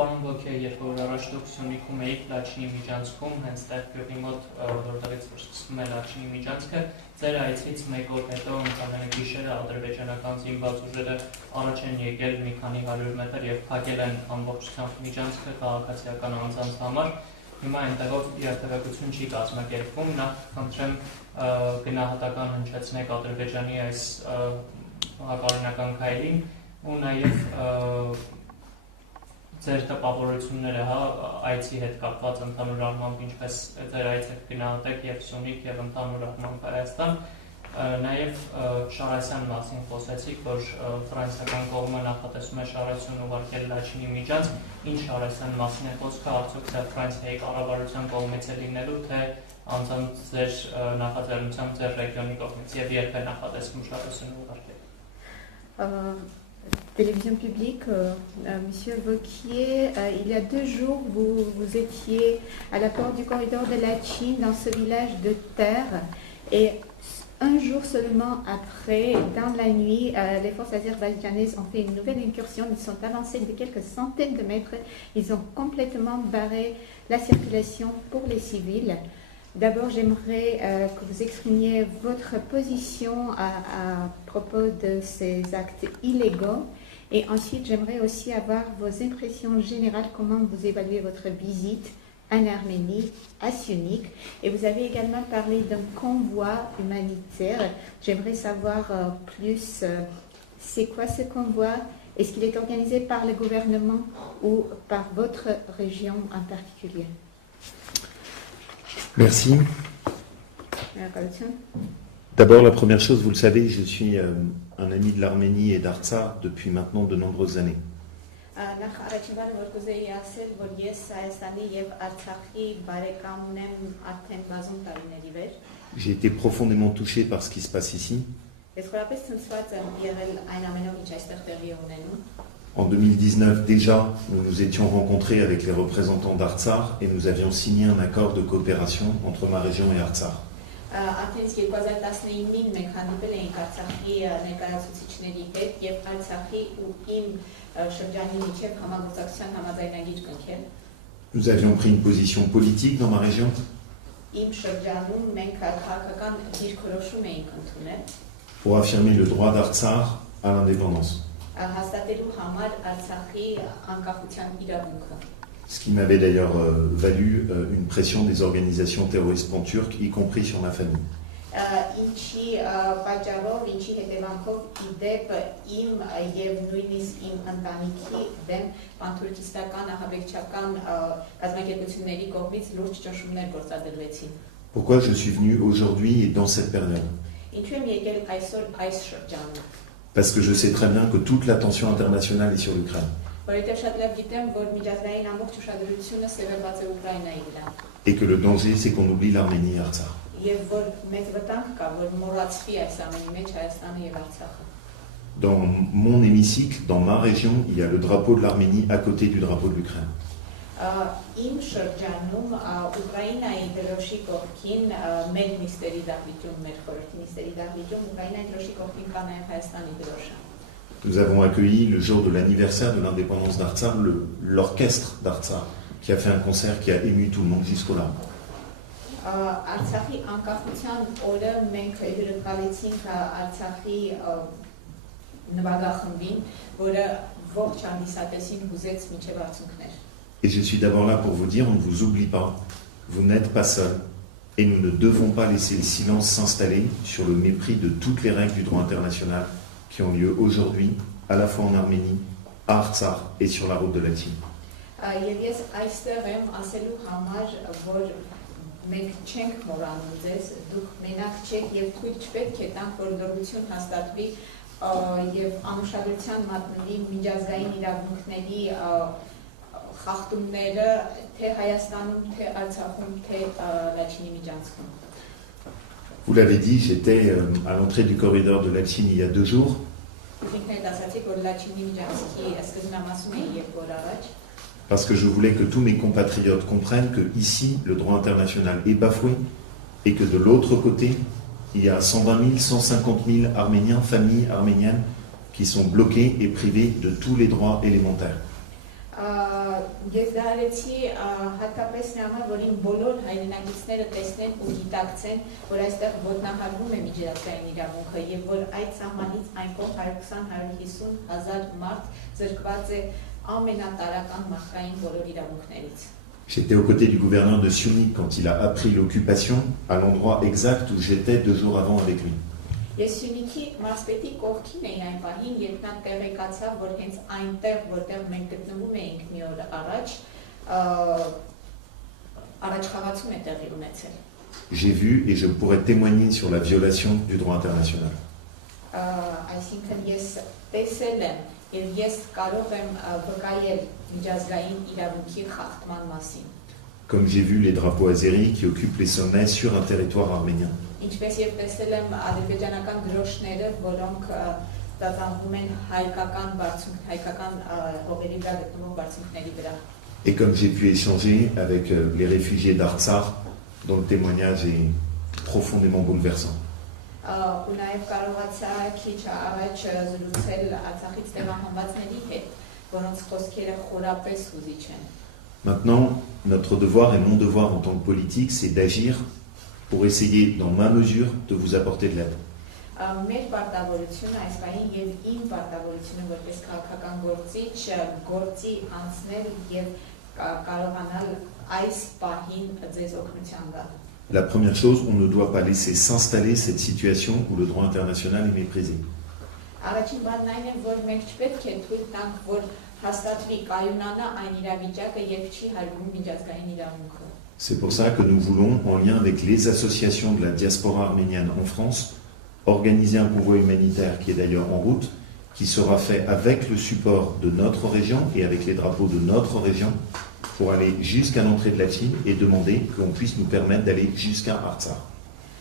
Պարոն Բոքյա, երբ որ առաջ դուք Սյունիքում էիք Լաչինի միջանցքում, հենց տեղ գյուղի մոտ, որտեղից որ սկսվում է Լաչինի միջանցքը, ձեր այցից մեկ օր հետո ընդամենը գիշերը ադրբեջանական զինված ուժերը առաջ են եկել մի քանի 100 մետր եւ փակել են ամբողջությամբ միջանցքը քաղաքացիական անձանց համար։ Հիմա այնտեղով երթևեկություն չի կազմակերպվում, նախ խնդրեմ գնահատական հնչեցնեք Ադրբեջանի այս հակառակորդ քայլին ու նաեւ ձեր տպավորությունները այցի հետ կապված ընդհանուր առմամբ ինչպես ձեր այցը գնահատեք եւ Սյունիք եւ ընդհանուր առմամբ Հայաստան, նաեւ Շարասյան մասին խոսեցիք, որ ֆրանսիական կողմը նախատեսում է Շարասյան ուղարկել Լաչինի միջանց, ինչ Շարասյան մասին է խոսքը, արդյոք դա Ֆրանսիայի կառավարության կողմից է լինելու, թե անձամբ ձեր նախաձեռնությամբ ձեր ռեգիոնի կողմից եւ երբ է նախատեսվում Շարասյան ուղարկել։ Télévision publique, Monsieur Wauquiez, il y a 2 jours, vous étiez à la porte du corridor de Latchine, dans ce village de terre, et un jour seulement après, dans la nuit, les forces azerbaïdjanaises ont fait une nouvelle incursion, ils sont avancés de quelques centaines de mètres, ils ont complètement barré la circulation pour les civils. D'abord, j'aimerais que vous exprimiez votre position à propos de ces actes illégaux. Et ensuite, j'aimerais aussi avoir vos impressions générales, comment vous évaluez votre visite en Arménie, à Syunik. Et vous avez également parlé d'un convoi humanitaire. J'aimerais savoir plus, c'est quoi ce convoi? Est-ce qu'il est organisé par le gouvernement ou par votre région en particulier? Merci. D'abord, la première chose, vous le savez, je suis un ami de l'Arménie et d'Artsakh depuis maintenant de nombreuses années. J'ai été profondément touché par ce qui se passe ici. En 2019, déjà, nous nous étions rencontrés avec les représentants d'Artsakh et nous avions signé un accord de coopération entre ma région et Artsakh. Nous avions pris une position politique dans ma région. Pour affirmer le droit d'Artsakh à l'indépendance. Ce qui m'avait d'ailleurs valu une pression des organisations terroristes pan-turques, y compris sur ma famille. Pourquoi je suis venu aujourd'hui et dans cette période? Parce que je sais très bien que toute l'attention internationale est sur l'Ukraine. Et que le danger, c'est qu'on oublie l'Arménie et Artsakh. Dans mon hémicycle, dans ma région, il y a le drapeau de l'Arménie à côté du drapeau de l'Ukraine. Nous avons accueilli le jour de l'anniversaire de l'indépendance d'Artsakh l'orchestre d'Artsakh qui a fait un concert qui a ému tout le monde jusqu'aux larmes. Et je suis d'abord là pour vous dire, on ne vous oublie pas, vous n'êtes pas seul, et nous ne devons pas laisser le silence s'installer sur le mépris de toutes les règles du droit international qui ont lieu aujourd'hui, à la fois en Arménie, à Artsakh et sur la route de Latchine. Vous l'avez dit, j'étais à l'entrée du corridor de Latchine il y a 2 jours. Parce que je voulais que tous mes compatriotes comprennent que ici, le droit international est bafoué et que de l'autre côté, il y a 120 000, 150 000 Arméniens, familles arméniennes, qui sont bloqués et privés de tous les droits élémentaires. Ես դա արեցի հատկապես նամար, որ իմ բոլոր հայրենակիցները տեսնեն ու գիտակցեն, որ այստեղ ոտնահարվում է միջազգային իրավունքը եւ որ այդ սահմանից այն կողմ 120-150 հազար մարդ զրկված է ամենատարական մարդկային բոլոր իրավունքներից։ J'étais aux côtés du gouverneur de Syunik quand il a appris l'occupation à l'endroit exact où j'étais 2 jours avant avec lui. Ես Սյունիքի մարզպետի կողքին էի այն պահին, երբ նա տեղեկացավ, որ հենց այնտեղ, որտեղ մենք գտնվում էինք մի օր առաջ, առաջխաղացում է տեղի ունեցել։ J'ai vu et je pourrais témoigner sur la violation du droit international. Այսինքն ես տեսել եմ եւ ես կարող եմ վկայել միջազգային իրավունքի խախտման մասին։ Comme j'ai vu les drapeaux azéris qui occupent les sommets sur un territoire arménien. Ինչպես եւ տեսել եմ ադրբեջանական դրոշները, որոնք ստացվում են հայկական հողերի վրա գտնվող բարձունքների վրա։ Et comme j'ai pu échanger avec les réfugiés d'Artsakh, dont le témoignage est profondément bouleversant. Ու նաեւ կարողացա քիչ առաջ զրուցել Արցախից տեղահանվածների հետ, որոնց խոսքերը խորապես հուզիչ են։ Maintenant, notre devoir et mon devoir en tant que politique, c'est d'agir pour essayer, dans ma mesure, de vous apporter de l'aide. Մեր պարտավորությունը այս պահին եւ իմ պարտավորությունը որպես քաղաքական գործիչ գործի անցնել եւ կարողանալ այս պահին ձեզ օգնության գալ։ La première chose, on ne doit pas laisser s'installer cette situation où le droit international est méprisé. Առաջին բանն այն է, որ մենք չպետք է թույլ տանք, որ հաստատվի կայունանա այն իրավիճակը, երբ չի հարգում միջազգային իրավունքը։ C'est pour ça que nous voulons, en lien avec les associations de la diaspora arménienne en France, organiser un convoi humanitaire qui est d'ailleurs en route, qui sera fait avec le support de notre région et avec les drapeaux de notre région pour aller jusqu'à l'entrée de la Chine et demander qu'on puisse nous permettre d'aller jusqu'à Artsakh.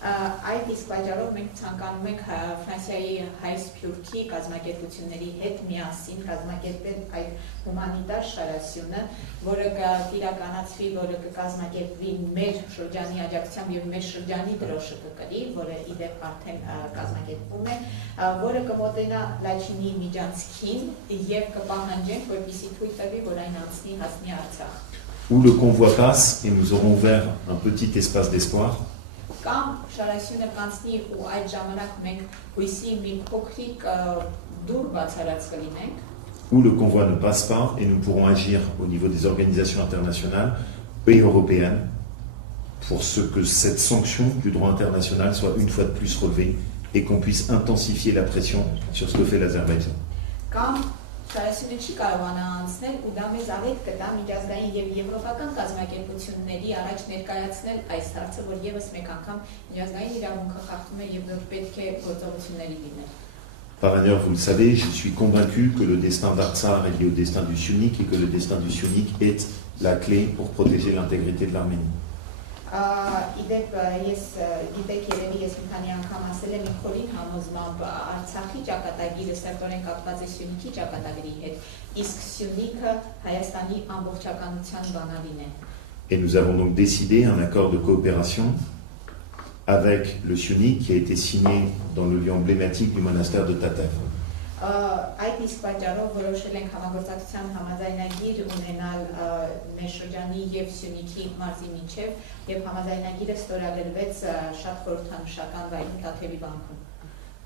Այդ իսկ պատճառով մենք ցանկանում ենք Ֆրանսիայի հայ սփյուռքի կազմակերպությունների հետ միասին կազմակերպել այդ հումանիտար շարասյունը, որը կիրականացվի, որը կկազմակերպվի մեր շրջանի աջակցությամբ եւ մեր շրջանի դրոշը կկրի, որը իդեպ արդեն կազմակերպվում է, որը կմոտենա Լաչինի միջանցքին եւ կպահանջենք, որպեսզի թույլ տվի, որ այն անցնի հասնի Արցախ։ Où le convoi passe et nous aurons ouvert un petit espace d'espoir. Կամ շարասյունը կանցնի ու այդ ժամանակ մենք հույսի մի փոքրիկ դուր բացառած կլինենք։ Où le convoi ne passe pas et nous pourrons agir au niveau des organisations internationales et européennes pour ce que cette sanction du droit international soit une fois de plus relevée et qu'on puisse intensifier la pression sur ce que fait l'Azerbaïdjan. Կամ շարասյունը չի կարողանա անցնել ու դա մեզ աղետ կտա միջազգային եւ եվրոպական կազմակերպությունների առաջ ներկայացնել այս հարցը, որ եւս մեկ անգամ միջազգային իրավունքը խախտում է եւ որ պետք է գործողությունների լինել։ Par ailleurs, vous le savez, je suis convaincu que le destin d'Artsakh est lié au destin du Syunik et que le destin du Syunik est la clé pour protéger l'intégrité de l'Arménie. Իդեպ ես գիտեք երևի ես մի քանի անգամ ասել եմ իմ խորին համոզմամբ Արցախի ճակատագիրը սերտորեն կապված է Սյունիքի ճակատագրի հետ, իսկ Սյունիքը Հայաստանի ամբողջականության բանալին է։ Et nous avons donc décidé un accord de coopération avec le Syunik qui a été signé dans le lieu emblématique du monastère de Tatev. Այդ իսկ պատճառով որոշել ենք համագործակցության համաձայնագիր ունենալ մեր շրջանի եւ Սյունիքի մարզի միջև եւ համաձայնագիրը ստորագրվեց շատ խորհրդանշական վայրում Տաթևի բանկում,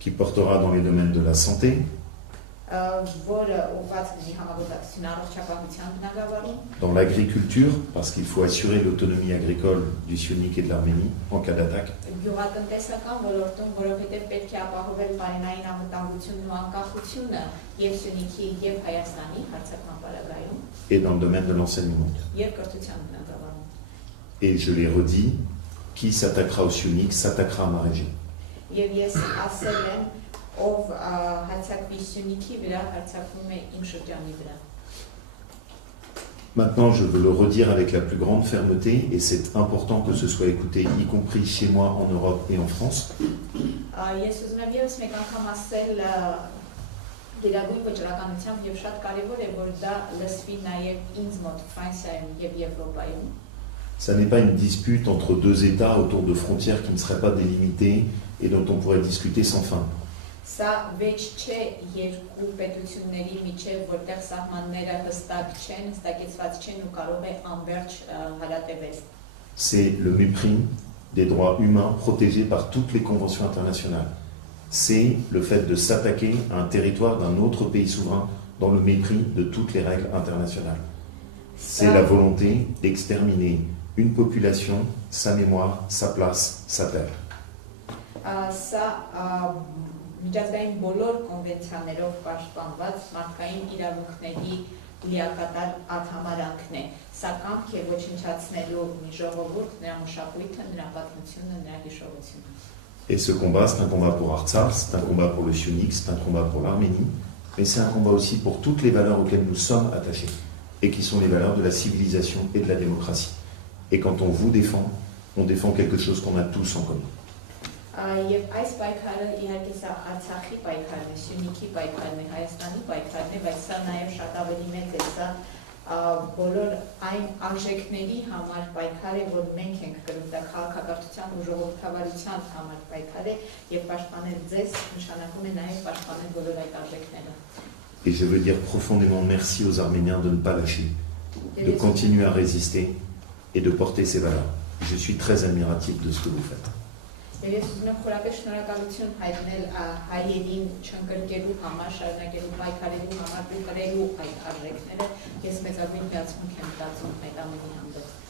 qui portera dans les domaines de la santé, որը ուղղված կլինի համագործակցություն առողջապահության բնագավառում, dans l'agriculture, parce qu'il faut assurer l'autonomie agricole du Syunik et de l'Arménie en cas d'attaque, գյուղատնտեսական ոլորտում, որովհետեւ պետք է ապահովել պարենային անվտանգությունն ու անկախությունը եւ Սյունիքի եւ Հայաստանի հարձակման պարագայում, et dans le domaine de l'enseignement. եւ կրթության բնագավառում։ Et je l'ai redit, qui s'attaquera au Syunik s'attaquera à ma région. Եվ ես ասել եմ, ով հարձակվի Սյունիքի վրա, հարձակվում է իմ շրջանի վրա։ Maintenant, je veux le redire avec la plus grande fermeté, et c'est important que ce soit écouté, y compris chez moi en Europe et en France. Ես ուզում եմ եւս մեկ անգամ ասել գերագույն վճռականությամբ եւ շատ կարեւոր է որ դա լսվի նաեւ ինձ մոտ Ֆրանսիայում եւ Եվրոպայում։ Ça n'est pas une dispute entre deux États autour de frontières qui ne seraient pas délimitées et dont on pourrait discuter sans fin. Սա վեճ չէ երկու պետությունների միջև, որտեղ սահմանները հստակ չեն, հստակեցված չեն ու կարող է անverջ հարատևել։ C'est le mépris des droits humains protégés par toutes les conventions internationales. C'est le fait de s'attaquer à un territoire d'un autre pays souverain dans le mépris de toutes les règles internationales. C'est la volonté d'exterminer une population, sa mémoire, sa place, sa terre. Սա միջազգային բոլոր կոնվենցիաներով պաշտպանված մարդկային իրավունքների լիակատար ադհամարանքն է։ Սա կամք է ոչնչացնելու մի ժողովուրդ, նրա մշակույթը, նրա պատմությունը, նրա հիշողությունը։ Et ce combat, c'est un combat pour Artsakh, c'est un combat pour le Sionik, c'est un combat pour l'Arménie, mais c'est un combat aussi pour toutes les valeurs auxquelles nous sommes attachés, et qui sont les valeurs de la civilisation et de la démocratie. Et quand on vous défend, on défend quelque chose qu'on a tous en commun. Եվ այս պայքարը իհարկե սա Արցախի պայքարն է, Սյունիքի պայքարն է, Հայաստանի պայքարն է, բայց սա նաև շատ ավելի մեծ է, սա բոլոր այն արժեքների համար պայքար է, որ մենք ենք կրում, դա քաղաքակրթության ու ժողովրդավարության համար պայքար է, եւ պաշտպանել ձեզ նշանակում է նաև պաշտպանել բոլոր այդ արժեքները։ Et je veux dire profondément merci aux Arméniens de ne pas lâcher, de continuer à résister et de porter ces valeurs. Je suis très admiratif de ce que vous faites. Ես ուզում եմ խորապես շնորհակալություն հայտնել հայերին չընկրկելու համար, շարունակելու պայքարելու համար ու կրելու այդ արժեքները։ Ես մեծագույն հիացմունք եմ ստացում այդ ամենի հանդեպ։